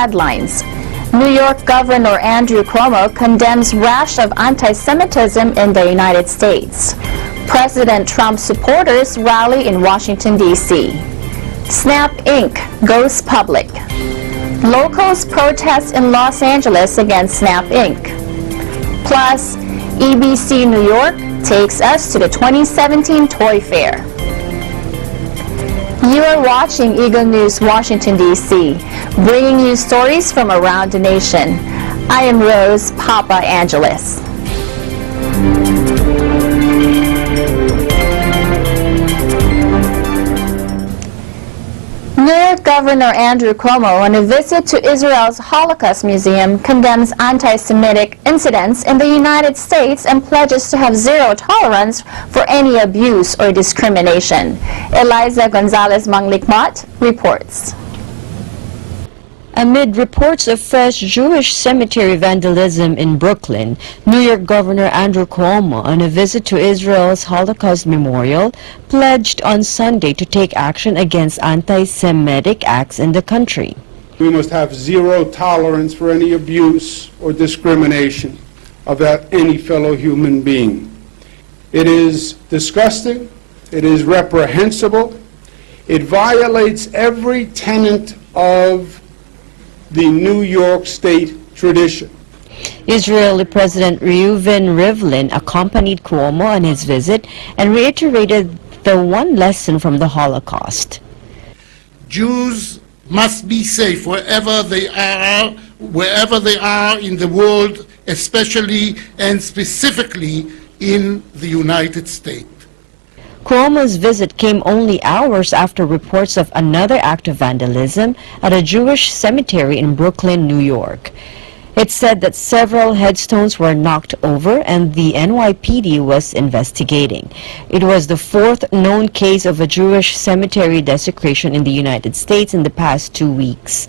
headlines. New York Governor Andrew Cuomo condemns rash of anti-Semitism in the United States. President Trump supporters rally in Washington, D.C. Snap Inc. goes public. Locals protest in Los Angeles against Snap Inc. Plus, EBC New York takes us to the 2017 Toy Fair. You are watching Eagle News Washington, D.C., bringing you stories from around the nation. I am Rose Papa Angeles. New York Governor Andrew Cuomo, on a visit to Israel's Holocaust Museum, condemns anti-Semitic incidents in the United States and pledges to have zero tolerance for any abuse or discrimination. Eliza Gonzalez-Manglikmat reports. Amid reports of fresh Jewish cemetery vandalism in Brooklyn, New York Governor Andrew Cuomo, on a visit to Israel's Holocaust Memorial, pledged on Sunday to take action against anti-Semitic acts in the country. We must have zero tolerance for any abuse or discrimination of any fellow human being. It is disgusting, it is reprehensible, it violates every tenet of the New York State tradition. Israeli President Reuven Rivlin accompanied Cuomo on his visit and reiterated the one lesson from the Holocaust. Jews must be safe wherever they are in the world, especially and specifically in the United States. Cuomo's visit came only hours after reports of another act of vandalism at a Jewish cemetery in Brooklyn, New York. It said that several headstones were knocked over and the NYPD was investigating. It was the fourth known case of a Jewish cemetery desecration in the United States in the past 2 weeks.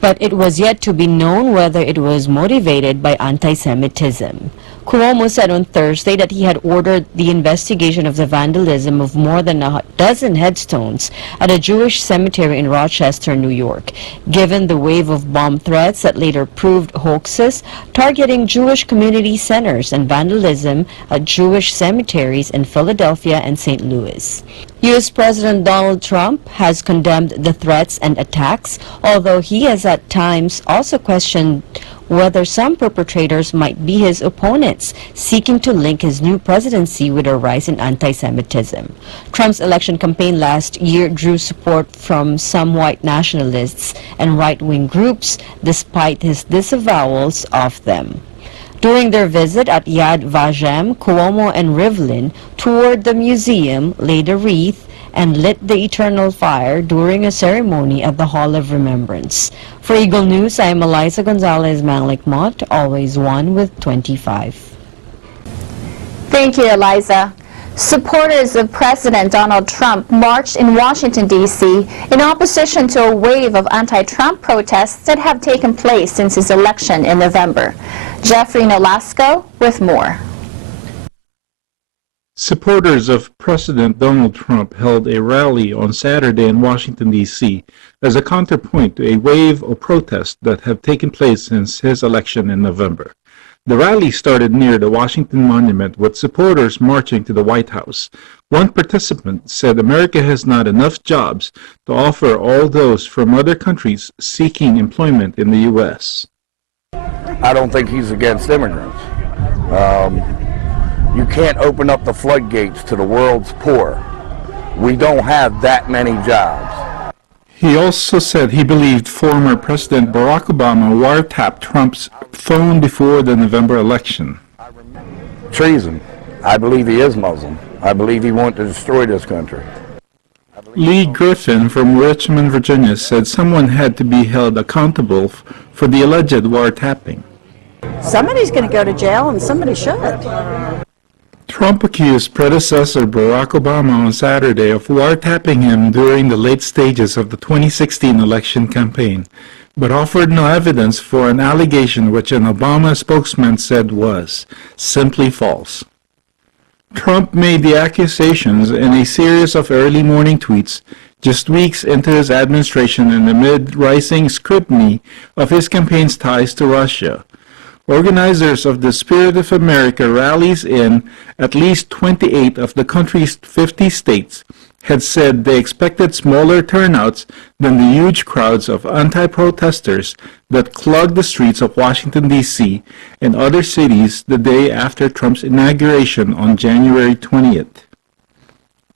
But it was yet to be known whether it was motivated by anti-Semitism. Cuomo said on Thursday that he had ordered the investigation of the vandalism of more than a dozen headstones at a Jewish cemetery in Rochester, New York, given the wave of bomb threats that later proved hoaxes targeting Jewish community centers and vandalism at Jewish cemeteries in Philadelphia and St. Louis. U.S. President Donald Trump has condemned the threats and attacks, although he has at times also questioned whether some perpetrators might be his opponents, seeking to link his new presidency with a rise in anti-Semitism. Trump's election campaign last year drew support from some white nationalists and right-wing groups, despite his disavowals of them. During their visit at Yad Vashem, Cuomo and Rivlin toured the museum, laid a wreath, and lit the eternal fire during a ceremony at the Hall of Remembrance. For Eagle News, I am Eliza Gonzalez-Manglikmat, always one with 25. Thank you, Eliza. Supporters of President Donald Trump marched in Washington, D.C. in opposition to a wave of anti-Trump protests that have taken place since his election in November. Jeffrey Nolasco with more. Supporters of President Donald Trump held a rally on Saturday in Washington, D.C. as a counterpoint to a wave of protests that have taken place since his election in November. The rally started near the Washington Monument with supporters marching to the White House. One participant said America has not enough jobs to offer all those from other countries seeking employment in the U.S. I don't think he's against immigrants. You can't open up the floodgates to the world's poor. We don't have that many jobs. He also said he believed former President Barack Obama wiretapped Trump's phone before the November election. Treason. I believe he is Muslim. I believe he wanted to destroy this country. Lee Griffin from Richmond, Virginia, said someone had to be held accountable for the alleged wiretapping. Somebody's going to go to jail, and somebody should. Trump accused predecessor Barack Obama on Saturday of wiretapping him during the late stages of the 2016 election campaign, but offered no evidence for an allegation which an Obama spokesman said was simply false. Trump made the accusations in a series of early morning tweets just weeks into his administration and amid rising scrutiny of his campaign's ties to Russia. Organizers of the Spirit of America rallies in at least 28 of the country's 50 states had said they expected smaller turnouts than the huge crowds of anti-protesters that clogged the streets of Washington, D.C. and other cities the day after Trump's inauguration on January 20th.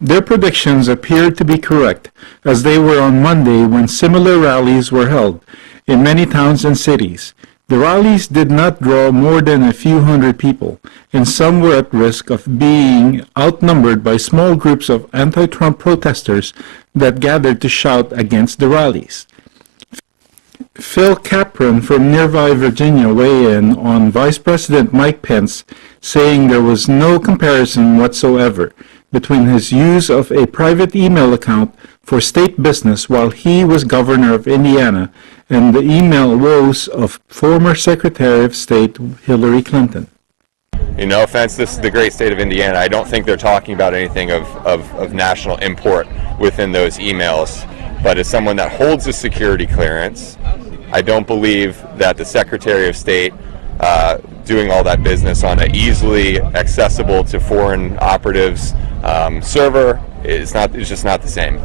Their predictions appeared to be correct, as they were on Monday when similar rallies were held in many towns and cities. The rallies did not draw more than a few hundred people, and some were at risk of being outnumbered by small groups of anti-Trump protesters that gathered to shout against the rallies. Phil Capron from nearby Virginia weighed in on Vice President Mike Pence, saying there was no comparison whatsoever between his use of a private email account for state business while he was governor of Indiana and the email woes of former Secretary of State Hillary Clinton. No offense, this is the great state of Indiana. I don't think they're talking about anything of national import within those emails. But as someone that holds a security clearance, I don't believe that the Secretary of State doing all that business on an easily accessible to foreign operatives server is just not the same.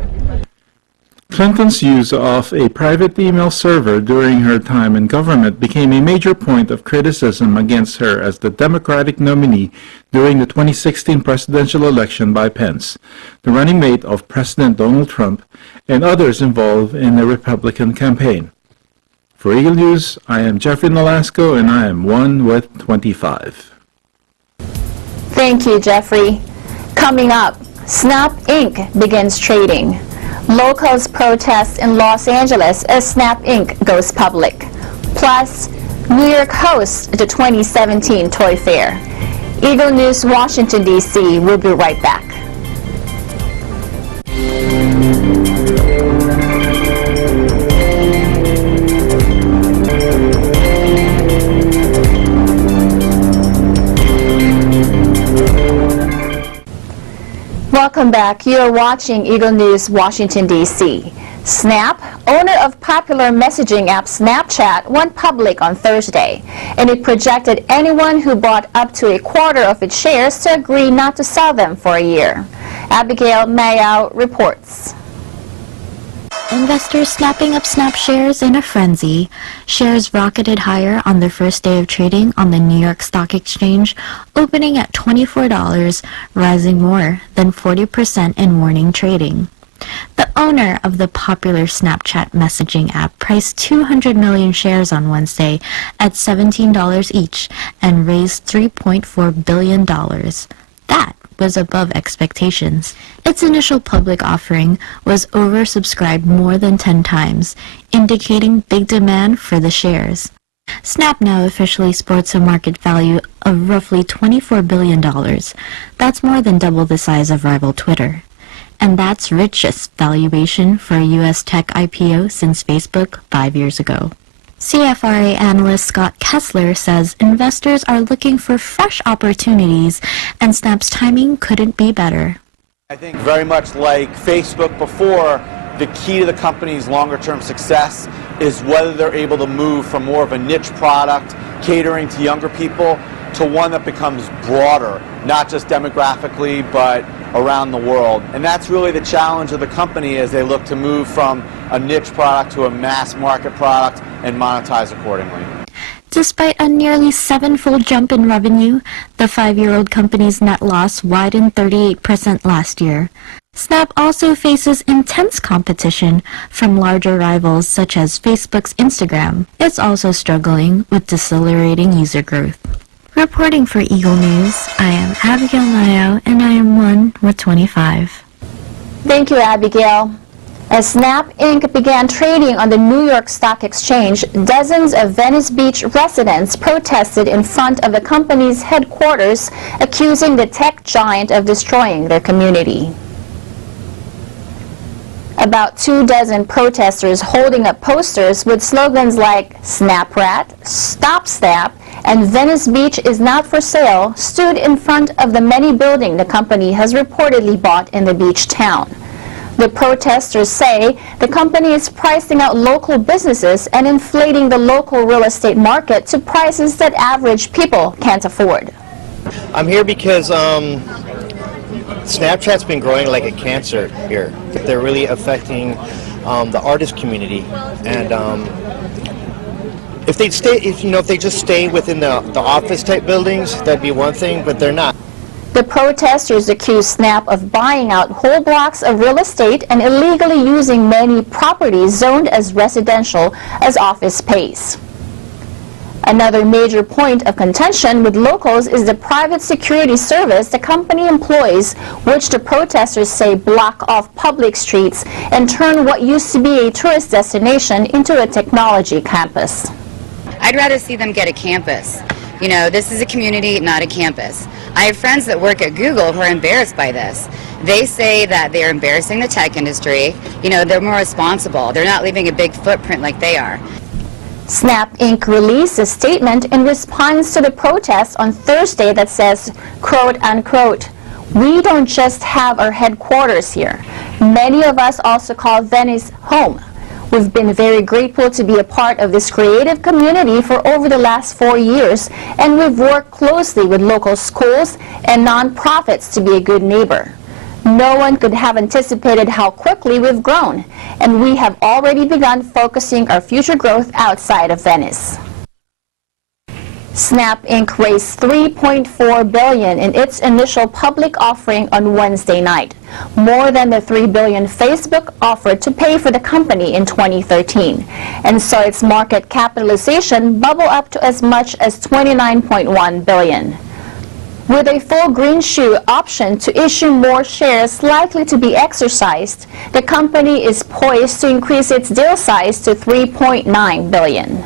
Clinton's use of a private email server during her time in government became a major point of criticism against her as the Democratic nominee during the 2016 presidential election by Pence, the running mate of President Donald Trump, and others involved in the Republican campaign. For Eagle News, I am Jeffrey Nolasco, and I am 1 with 25. Thank you, Jeffrey. Coming up, Snap Inc. begins trading. Locals protest in Los Angeles as Snap Inc. goes public. Plus, New York hosts the 2017 Toy Fair. Eagle News, Washington, D.C. will be right back. Welcome back. You are watching Eagle News, Washington, D.C. Snap, owner of popular messaging app Snapchat, went public on Thursday, and it projected anyone who bought up to a quarter of its shares to agree not to sell them for a year. Abigail Mayao reports. Investors snapping up Snap shares in a frenzy. Shares rocketed higher on the first day of trading on the New York Stock Exchange, opening at $24, rising more than 40% in morning trading. The owner of the popular Snapchat messaging app priced 200 million shares on Wednesday at $17 each and raised $3.4 billion. That was above expectations. Its initial public offering was oversubscribed more than 10 times, indicating big demand for the shares. Snap now officially sports a market value of roughly $24 billion. That's more than double the size of rival Twitter. And that's richest valuation for a U.S. tech IPO since Facebook 5 years ago. CFRA analyst Scott Kessler says investors are looking for fresh opportunities, and Snap's timing couldn't be better. I think very much like Facebook before, the key to the company's longer-term success is whether they're able to move from more of a niche product, catering to younger people, to one that becomes broader, not just demographically, but around the world. And that's really the challenge of the company as they look to move from a niche product to a mass market product and monetize accordingly. Despite a nearly seven-fold jump in revenue, the 5-year-old company's net loss widened 38% last year. Snap also faces intense competition from larger rivals such as Facebook's Instagram. It's also struggling with decelerating user growth. Reporting for Eagle News, I am Abigail Mayo, and I am 1 with 25. Thank you, Abigail. As Snap Inc. began trading on the New York Stock Exchange, dozens of Venice Beach residents protested in front of the company's headquarters, accusing the tech giant of destroying their community. About 24 protesters holding up posters with slogans like "Snap Rat," "Stop Snap," and "Venice Beach is not for sale" stood in front of the many buildings the company has reportedly bought in the beach town. The protesters say the company is pricing out local businesses and inflating the local real estate market to prices that average people can't afford. I'm here because Snapchat's been growing like a cancer here. They're really affecting the artist community, and if they just stay within the office type buildings, that'd be one thing, but they're not. The protesters accuse Snap of buying out whole blocks of real estate and illegally using many properties zoned as residential as office space. Another major point of contention with locals is the private security service the company employs, which the protesters say block off public streets and turn what used to be a tourist destination into a technology campus. I'd rather see them get a campus. You know, this is a community, not a campus. I have friends that work at Google who are embarrassed by this. They say that they're embarrassing the tech industry. You know, they're more responsible. They're not leaving a big footprint like they are. Snap Inc. released a statement in response to the protests on Thursday that says, quote unquote, "We don't just have our headquarters here. Many of us also call Venice home. We've been very grateful to be a part of this creative community for over the last 4 years, and we've worked closely with local schools and nonprofits to be a good neighbor. No one could have anticipated how quickly we've grown, and we have already begun focusing our future growth outside of Venice." Snap Inc. raised $3.4 billion in its initial public offering on Wednesday night, more than the $3 billion Facebook offered to pay for the company in 2013, and saw its market capitalization bubble up to as much as $29.1 billion. With a full green shoe option to issue more shares likely to be exercised, the company is poised to increase its deal size to $3.9 billion.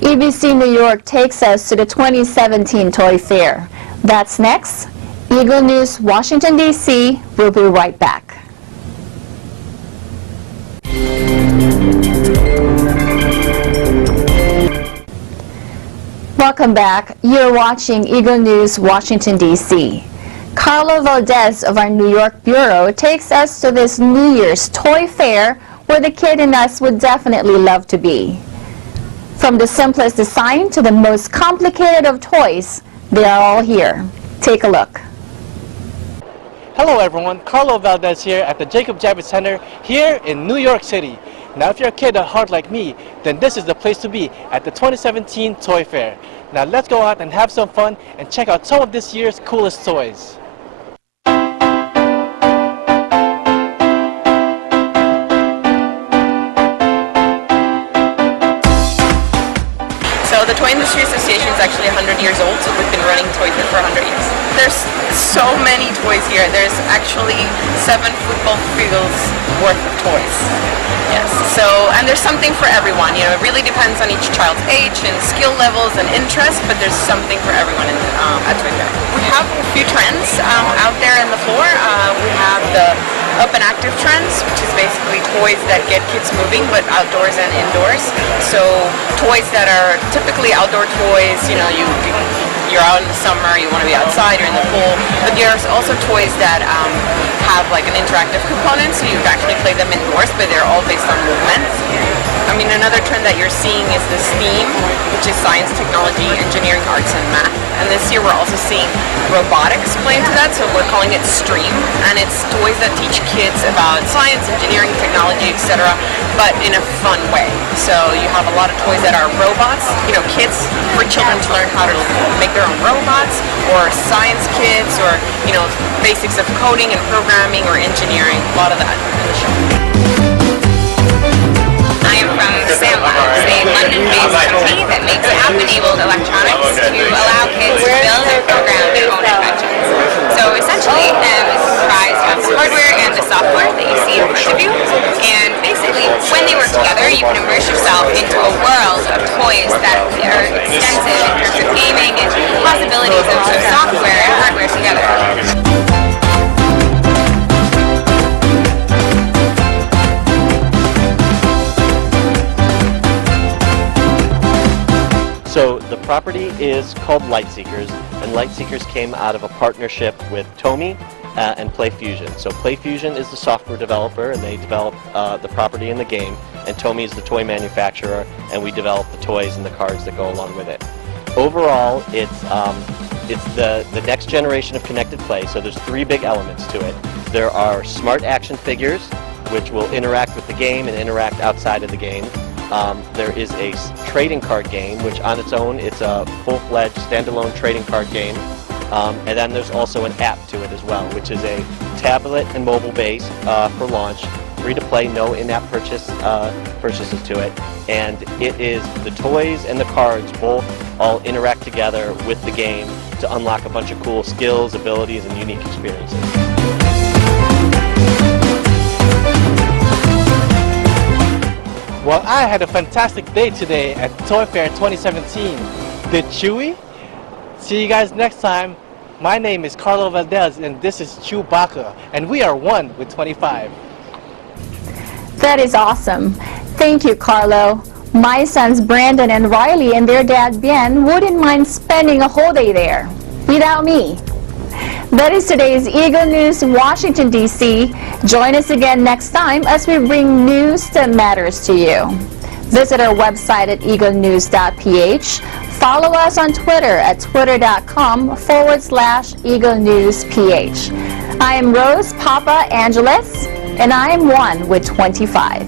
EBC New York takes us to the 2017 Toy Fair. That's next. Eagle News, Washington, D.C. We'll be right back. Welcome back. You're watching Eagle News, Washington, D.C. Carlo Valdez of our New York Bureau takes us to this New Year's Toy Fair where the kid in us would definitely love to be. From the simplest design to the most complicated of toys, they are all here. Take a look. Hello everyone, Carlo Valdez here at the Jacob Javits Center here in New York City. Now if you're a kid at heart like me, then this is the place to be at the 2017 Toy Fair. Now let's go out and have some fun and check out some of this year's coolest toys. So the Toy Industry Association is actually 100 years old, so we've been running Toy Fair for 100 years. There's so many toys here. There's actually 7 football fields worth of toys. Yes. So, and there's something for everyone. You know, it really depends on each child's age and skill levels and interest, but there's something for everyone at Toy Fair. We have a few trends out there in the floor. We have the Up and Active trends, which is basically toys that get kids moving, but outdoors and indoors. So toys that are typically outdoor toys, you know, you're out in the summer, you want to be outside, you're in the pool, but there's also toys that have like an interactive component, so you can actually play them indoors, but they're all based on movement. I mean, another trend that you're seeing is the STEAM, which is science, technology, engineering, arts, and math. And this year we're also seeing robotics play into that, so we're calling it STREAM. And it's toys that teach kids about science, engineering, technology, etc., but in a fun way. So you have a lot of toys that are robots, you know, kids, for children to learn how to make their own robots, or science kids, or, you know, basics of coding and programming or engineering, a lot of that in the show. I am from SAM Labs, a London-based company that makes app-enabled electronics to allow kids to build and program their own inventions. So essentially, it's comprised of the hardware and the software that you see in front of you. And basically, when they work together, you can immerse yourself into a world of toys that are extensive in terms of gaming and possibilities of software and hardware together. So the property is called Light Seekers, and Light Seekers came out of a partnership with Tomy and PlayFusion. So PlayFusion is the software developer, and they develop the property in the game, and Tomy is the toy manufacturer, and we develop the toys and the cards that go along with it. Overall, it's the next generation of connected play, so there's 3 big elements to it. There are smart action figures, which will interact with the game and interact outside of the game. There is a trading card game, which on its own, it's a full-fledged standalone trading card game. And then there's also an app to it as well, which is a tablet and mobile base for launch, free to play, no in-app purchases to it. And it is the toys and the cards both all interact together with the game to unlock a bunch of cool skills, abilities, and unique experiences. Well, I had a fantastic day today at Toy Fair 2017. Did Chewy? See you guys next time. My name is Carlo Valdez, and this is Chewbacca, and we are 1 with 25. That is awesome. Thank you, Carlo. My sons Brandon and Riley and their dad Ben wouldn't mind spending a whole day there without me. That is today's Eagle News, Washington, D.C. Join us again next time as we bring news that matters to you. Visit our website at Eaglenews.PH. Follow us on Twitter at twitter.com/EagleNewsPH. I am Rose Papa Angeles, and I am 1 with 25.